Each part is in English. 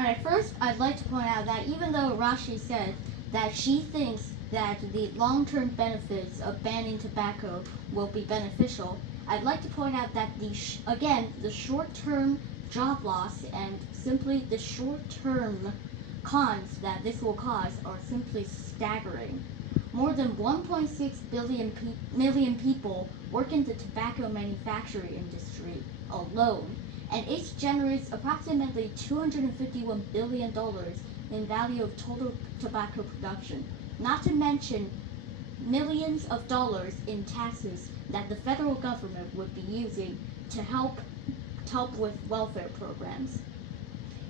Alright, first I'd like to point out that even though Rashi said that she thinks that the long-term benefits of banning tobacco will be beneficial, I'd like to point out that the short-term job loss and simply the short-term cons that this will cause are simply staggering. More than 1.6 million people work in the tobacco manufacturing industry alone, and it generates approximately $251 billion in value of total tobacco production, not to mention millions of dollars in taxes that the federal government would be using to help with welfare programs.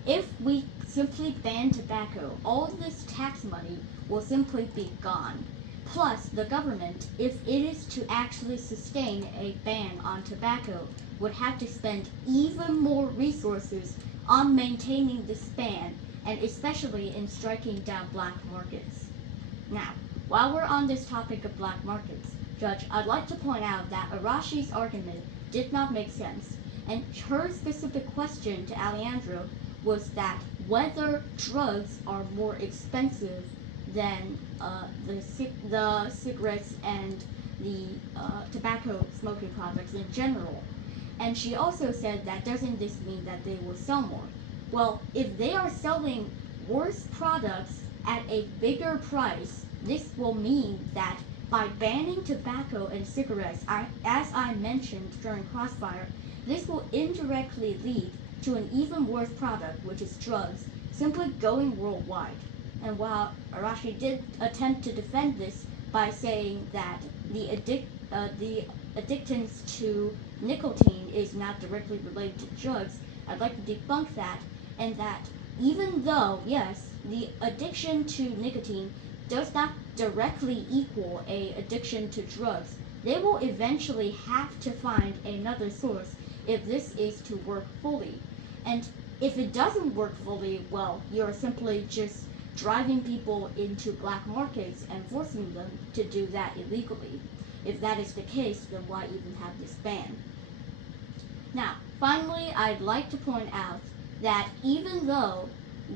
If we simply ban tobacco, all of this tax money will simply be gone. Plus, the government, if it is to actually sustain a ban on tobacco, would have to spend even more resources on maintaining this ban, and especially in striking down black markets. Now, while we're on this topic of black markets, Judge, I'd like to point out that Arashi's argument did not make sense, and her specific question to Alejandro was that whether drugs are more expensive than the cigarettes and the tobacco smoking products in general. And she also said that doesn't this mean that they will sell more? Well, if they are selling worse products at a bigger price, this will mean that by banning tobacco and cigarettes, as I mentioned during Crossfire, this will indirectly lead to an even worse product, which is drugs, simply going worldwide. And while Arashi did attempt to defend this by saying that the addictions to nicotine is not directly related to drugs, I'd like to debunk that, and that even though, yes, the addiction to nicotine does not directly equal an addiction to drugs, they will eventually have to find another source if this is to work fully. And if it doesn't work fully, well, you're simply just driving people into black markets and forcing them to do that illegally. If that is the case, then why even have this ban? Now, finally, I'd like to point out that even though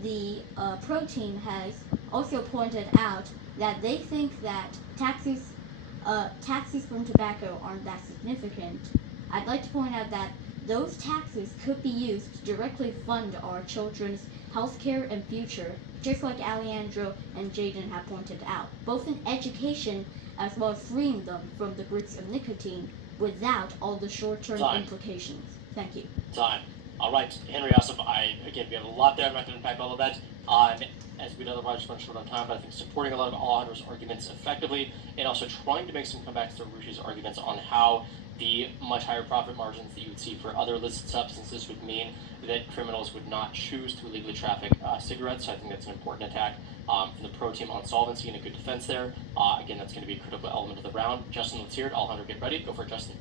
the Pro Team has also pointed out that they think that taxes from tobacco aren't that significant, I'd like to point out that those taxes could be used to directly fund our children's healthcare and future, just like Alejandro and Jaden have pointed out, both in education as well as freeing them from the grips of nicotine without all the short-term implications. Thank you. Time. All right, Henry Asif, we have a lot there. I'm not going to unpack all of that. As we know, the project's run short on time, but I think supporting a lot of Alejandra's arguments effectively, and also trying to make some comebacks to Rushi's arguments on how the much higher profit margins that you would see for other illicit substances would mean that criminals would not choose to illegally traffic cigarettes. So I think that's an important attack from the Pro Team on solvency and a good defense there. Again, that's going to be a critical element of the round. Justin, let's hear it. Alejandro, get ready. Go for it, Justin.